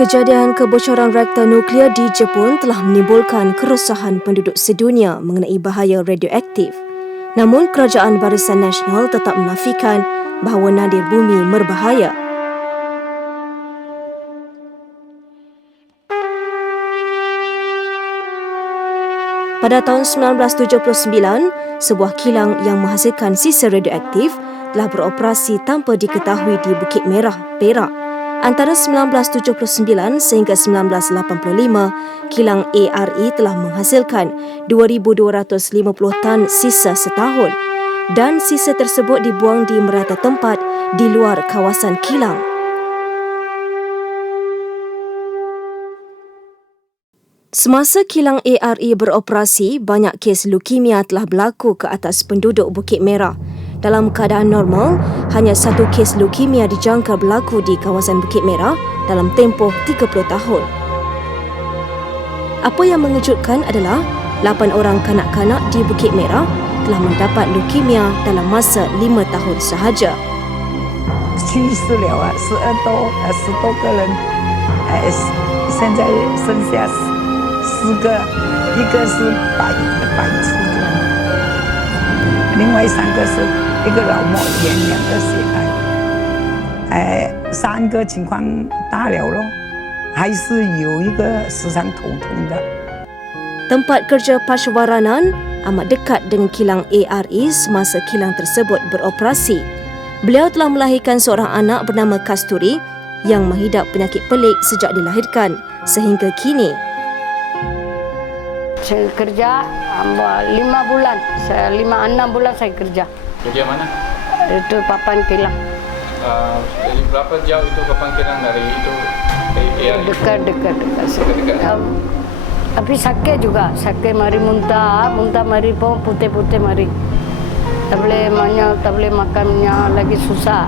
Kejadian kebocoran reaktor nuklear di Jepun telah menimbulkan keresahan penduduk sedunia mengenai bahaya radioaktif. Namun, Kerajaan Barisan Nasional tetap menafikan bahawa nadir bumi berbahaya. Pada tahun 1979, sebuah kilang yang menghasilkan sisa radioaktif telah beroperasi tanpa diketahui di Bukit Merah, Perak. Antara 1979 sehingga 1985, kilang ARE telah menghasilkan 2,250 tan sisa setahun dan sisa tersebut dibuang di merata tempat di luar kawasan kilang. Semasa kilang ARE beroperasi, banyak kes leukemia telah berlaku ke atas penduduk Bukit Merah. Dalam keadaan normal, hanya satu kes leukemia dijangka berlaku di kawasan Bukit Merah dalam tempoh 30 tahun. Apa yang mengejutkan adalah 8 orang kanak-kanak di Bukit Merah telah mendapat leukemia dalam masa 5 tahun sahaja. 去世了啊，10多个人，现在剩下4个，一个是白痴的，另外3个是一个脑膜炎，2个血癌，3个情况大了咯，还是有一个时常头痛的。 Tempat kerja Paswaranan amat dekat dengan kilang ARE semasa kilang tersebut beroperasi. Beliau telah melahirkan seorang anak bernama Kasturi yang menghidap penyakit pelik sejak dilahirkan sehingga kini. Saya kerja 5 bulan, 5-6 bulan saya kerja. Kerja mana? Itu papan kilang. Jadi berapa jauh itu papan kilang dari itu? Dekat. Tapi sakit juga, sakit mari muntah mari pun putih-putih mari. Tak boleh makannya lagi susah.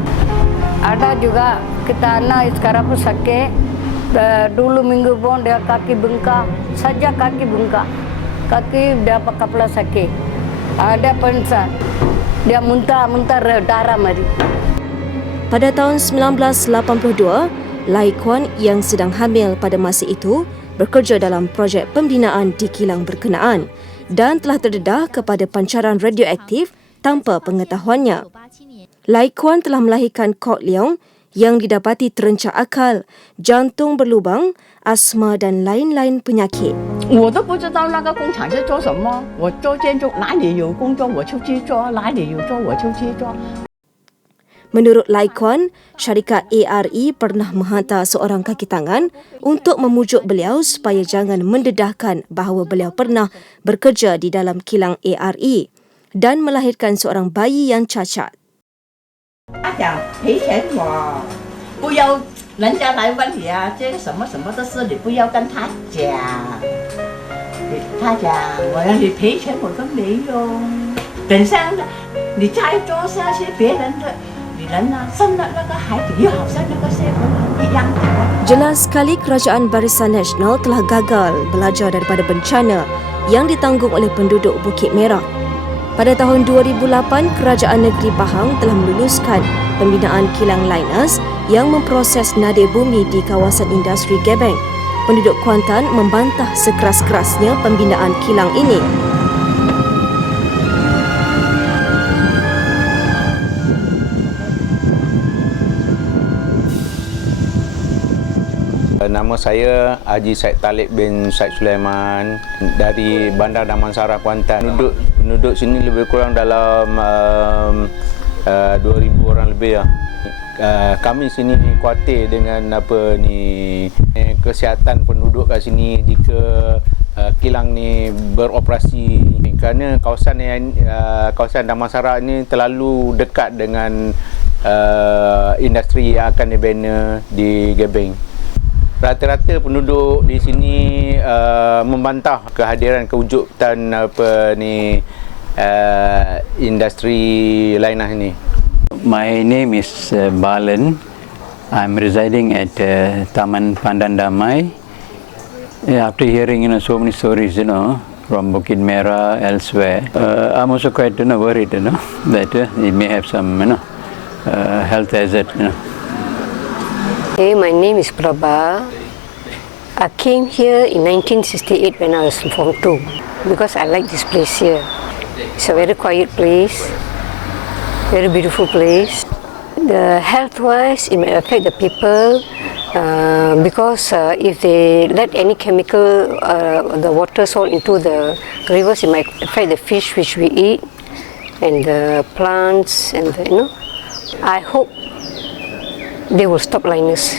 Ada juga kita anak sekarang pun sakit. Dulu minggu pun dia kaki bengkak, saja kaki bengkak. Kaki dia kepala sakit. Ada pensan. Dia muntah darah mari. Pada tahun 1982, Lai Kwan yang sedang hamil pada masa itu bekerja dalam projek pembinaan di kilang berkenaan dan telah terdedah kepada pancaran radioaktif tanpa pengetahuannya. Lai Kwan telah melahirkan Kok Leong yang didapati terencah akal, jantung berlubang, asma dan lain-lain penyakit. 我都不知道那个工厂是做什么，我做建筑哪里有工作我就去做，哪里有做我就去做。 Menurut Lai Kwan, syarikat ARE pernah menghantar seorang kaki tangan untuk memujuk beliau supaya jangan mendedahkan bahawa beliau pernah bekerja di dalam kilang ARE dan melahirkan seorang bayi yang cacat. 他讲赔钱我，不要人家来问你啊，这个什么什么的事你不要跟他讲。他讲我让你赔钱我都没用，等下你再做下去，别人的女人啊生了那个孩子又好像那个谢公一样的。 Jelas sekali Kerajaan Barisan Nasional telah gagal belajar daripada bencana yang ditanggung oleh penduduk Bukit Merah. Pada tahun 2008, Kerajaan Negeri Pahang telah meluluskan pembinaan kilang Lynas yang memproses nadir bumi di kawasan industri Gebeng. Penduduk Kuantan membantah sekeras-kerasnya pembinaan kilang ini. Nama saya Haji Said Talib bin Said Sulaiman dari Bandar Damansara, Kuantan. Penduduk sini lebih kurang dalam 2,000 orang lebih lah. Kami sini khawatir dengan kesihatan penduduk kat sini jika kilang ni beroperasi kerana kawasan Damansara ini terlalu dekat dengan industri yang akan dibina di Gebeng. Rata-rata penduduk di sini membantah kehadiran kewujudan industri Lynas ini. My name is Balan. I'm residing at Taman Pandan Damai. After hearing so many stories, from Bukit Merah elsewhere, I'm also quite worried, that it may have some, health hazard. Hey, my name is Prabha. I came here in 1968 when I was in Form 2 because I like this place here. It's a very quiet place, very beautiful place. The health-wise, it may affect the people because if they let any chemical, the water sold into the rivers, it might affect the fish which we eat and the plants and the, I hope they will stop liners.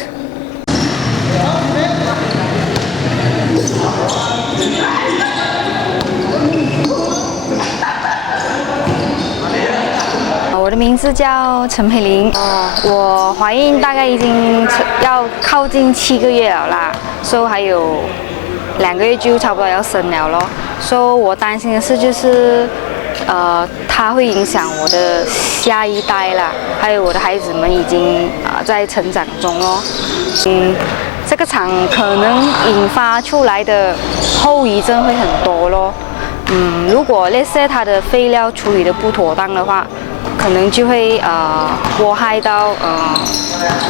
我的名字叫陈佩玲，我怀孕大概已经要靠近7个月了啦，所以还有2个月就差不多要生了咯。所以我担心的是就是它会影响我的下一代啦，还有我的孩子们已经在成长中咯。这个厂可能引发出来的后遗症会很多咯。如果那些它的废料处理的不妥当的话，可能就会祸害到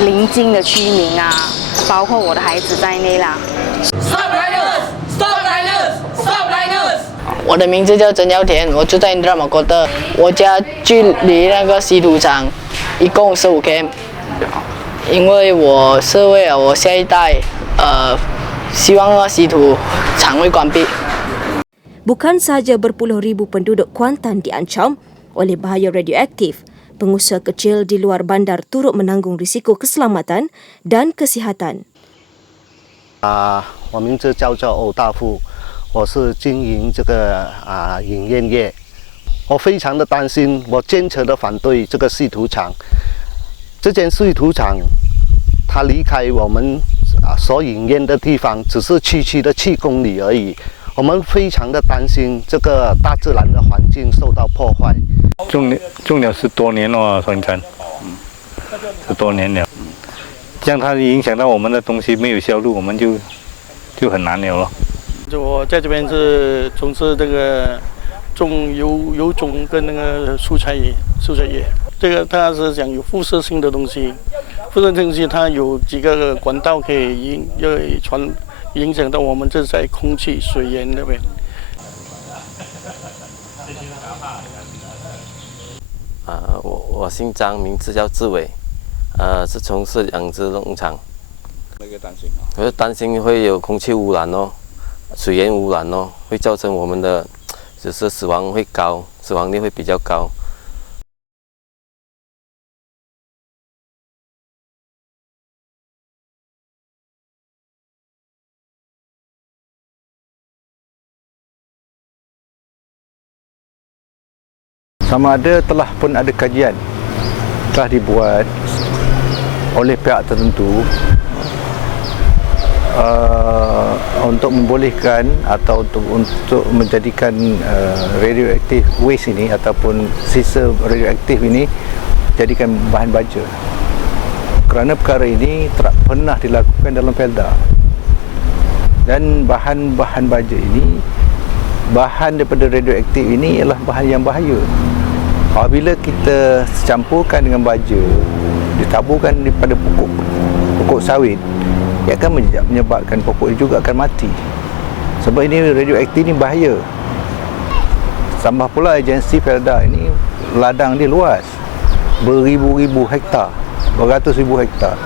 邻近的居民啊，包括我的孩子在内啦。Stop liners! Stop liners! Stop liners! 我的名字叫曾耀田，我住在 Indra Makota， 我家距离那个稀土厂一共15 km。因为我是为了我下一代，希望那稀土厂会关闭。Bukan sahaja berpuluh ribu penduduk Kuantan diancam oleh bahaya radioaktif, pengusaha kecil di luar bandar turut menanggung risiko keselamatan dan kesihatan. 我名字叫做欧大富，我是经营这个影院业。我非常的担心，我坚决的反对这个稀土厂。这间稀土厂，它离开我们所营业的地方只是区区的7公里而已。我们非常的担心这个大自然的环境受到破坏。种了10多年了，算看，10多年了。这样它影响到我们的东西没有销路，我们就很难了咯。我在这边是从事这个种油种跟那个蔬菜业。这个它是讲有辐射性的东西，它有几个管道可以影响到我们这在空气、水源那边。我姓张，名字叫志伟，是从事养殖农场。我就担心会有空气污染哦，水源污染哦，会造成我们的就是死亡率会比较高。Sama ada telah pun ada kajian telah dibuat oleh pihak tertentu untuk membolehkan atau untuk menjadikan radioaktif waste ini ataupun sisa radioaktif ini jadikan bahan baja. Kerana perkara ini tak pernah dilakukan dalam Felda. Dan bahan-bahan baja ini, bahan daripada radioaktif ini ialah bahan yang bahaya. Apabila kita campurkan dengan baja, ditaburkan daripada pokok sawit, ia akan menyebabkan pokok juga akan mati. Sebab ini radioaktif ini bahaya. Tambah pula agensi Felda ini ladang dia luas, beribu-ribu hektar, beratus ribu hektar.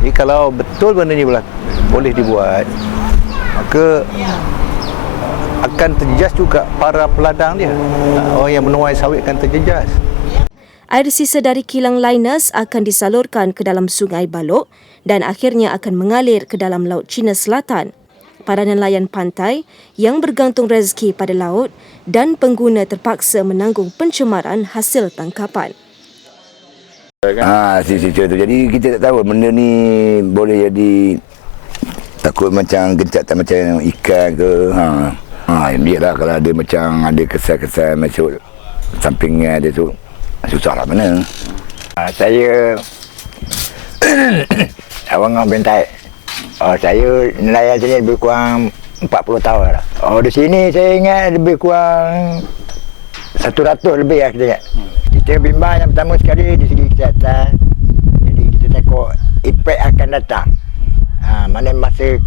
Jadi kalau betul benda ini boleh dibuat, maka akan terjejas juga para peladang dia. Orang yang menuai sawit akan terjejas. Air sisa dari kilang liners akan disalurkan ke dalam Sungai Balok dan akhirnya akan mengalir ke dalam Laut Cina Selatan. Para nelayan pantai yang bergantung rezeki pada laut dan pengguna terpaksa menanggung pencemaran hasil tangkapan. Situ tu. Jadi kita tak tahu benda ni boleh jadi takut macam gencatan macam ikan ke. Biarlah kalau ada macam ada kesan-kesan masuk sampingan dia tu, susahlah mana. Saya orang Bentai. Saya nelayan sini lebih kurang 40 tahun lah. Di sini saya ingat lebih kurang 100 lebih lah kita ingat. Kita bimbang yang pertama sekali di segi kesihatan. Jadi kita takut efek akan datang. Mana masa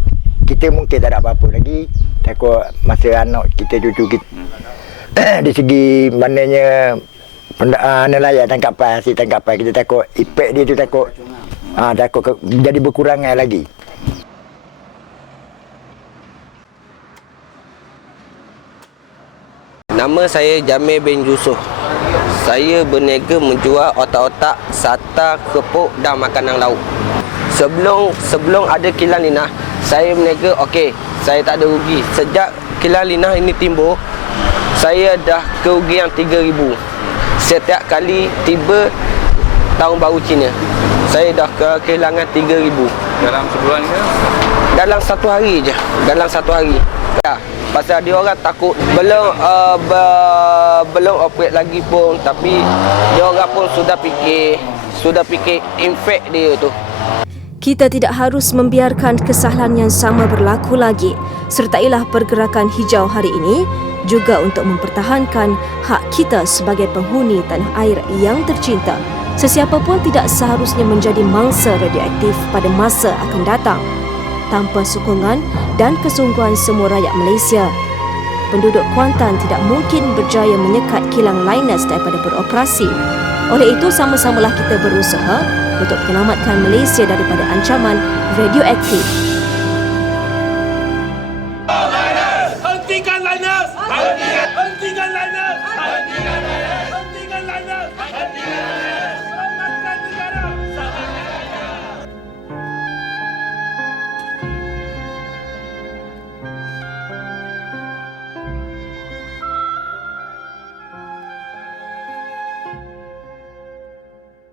kita mungkin tak ada apa-apa lagi. Takut masa anak kita, cucu kita. Di segi maknanya nelayan tangkapan, hasil tangkapan, kita takut efek dia tu takut jadi berkurangan lagi. Nama saya Jamil bin Yusof. Saya berniaga menjual otak-otak, sata, kepuk dan makanan laut. Sebelum ada kilang linah, saya berniaga okey, saya tak ada rugi. Sejak kilang linah ini timbul, saya dah kerugian 3,000. Setiap kali tiba tahun baru Cina, saya dah kehilangan 3,000. Dalam sebulan ke? Dalam satu hari je. Dalam satu hari. Ya, pasal dia orang takut belum operate lagi pun, tapi dia orang pun sudah fikir infect dia tu. Kita tidak harus membiarkan kesalahan yang sama berlaku lagi. Sertailah pergerakan hijau hari ini juga untuk mempertahankan hak kita sebagai penghuni tanah air yang tercinta. Sesiapa pun tidak seharusnya menjadi mangsa radioaktif pada masa akan datang. Tanpa sokongan dan kesungguhan semua rakyat Malaysia, penduduk Kuantan tidak mungkin berjaya menyekat kilang Lynas daripada beroperasi. Oleh itu, sama-samalah kita berusaha untuk menyelamatkan Malaysia daripada ancaman radioaktif.